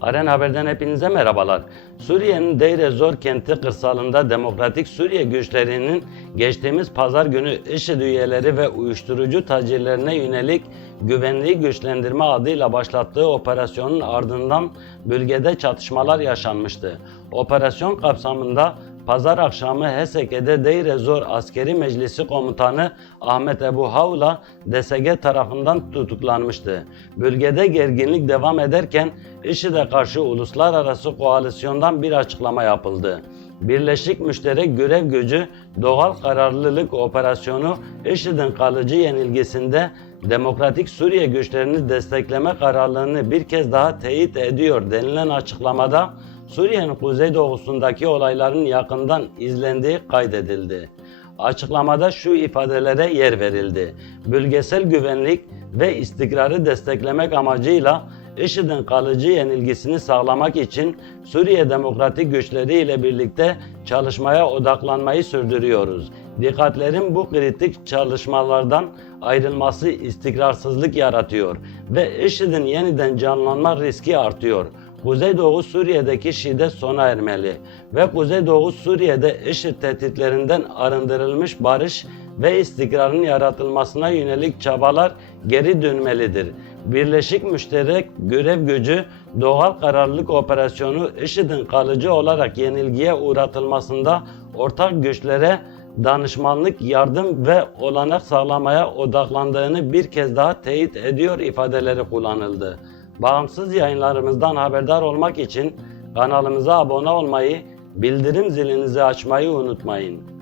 Aren Haber'den hepinize merhabalar. Suriye'nin Deir ez-Zor kenti kırsalında Demokratik Suriye güçlerinin geçtiğimiz pazar günü IŞİD üyeleri ve uyuşturucu tacirlerine yönelik güvenliği güçlendirme adıyla başlattığı operasyonun ardından bölgede çatışmalar yaşanmıştı. Operasyon kapsamında Pazar akşamı Heseke'de Deir ez-Zor Askeri Meclisi Komutanı Ahmet Ebu Havla DSG tarafından tutuklanmıştı. Bölgede gerginlik devam ederken IŞİD'e karşı uluslararası koalisyondan bir açıklama yapıldı. Birleşik Müşterek Görev Gücü Doğal Kararlılık Operasyonu IŞİD'in kalıcı yenilgisinde Demokratik Suriye güçlerini destekleme kararlılığını bir kez daha teyit ediyor denilen açıklamada Suriye'nin kuzeydoğusundaki olayların yakından izlendiği kaydedildi. Açıklamada şu ifadelere yer verildi. Bölgesel güvenlik ve istikrarı desteklemek amacıyla IŞİD'in kalıcı yenilgisini sağlamak için Suriye Demokratik Güçleri ile birlikte çalışmaya odaklanmayı sürdürüyoruz. Dikkatlerin bu kritik çalışmalardan ayrılması istikrarsızlık yaratıyor ve IŞİD'in yeniden canlanma riski artıyor. Kuzeydoğu Suriye'deki şiddet sona ermeli ve Kuzeydoğu Suriye'de IŞİD tehditlerinden arındırılmış barış ve istikrarın yaratılmasına yönelik çabalar geri dönmelidir. Birleşik Müşterek Görev Gücü Doğal Kararlılık Operasyonu IŞİD'in kalıcı olarak yenilgiye uğratılmasında ortak güçlere danışmanlık, yardım ve olanak sağlamaya odaklandığını bir kez daha teyit ediyor ifadeleri kullanıldı. Bağımsız yayınlarımızdan haberdar olmak için kanalımıza abone olmayı, bildirim zilinizi açmayı unutmayın.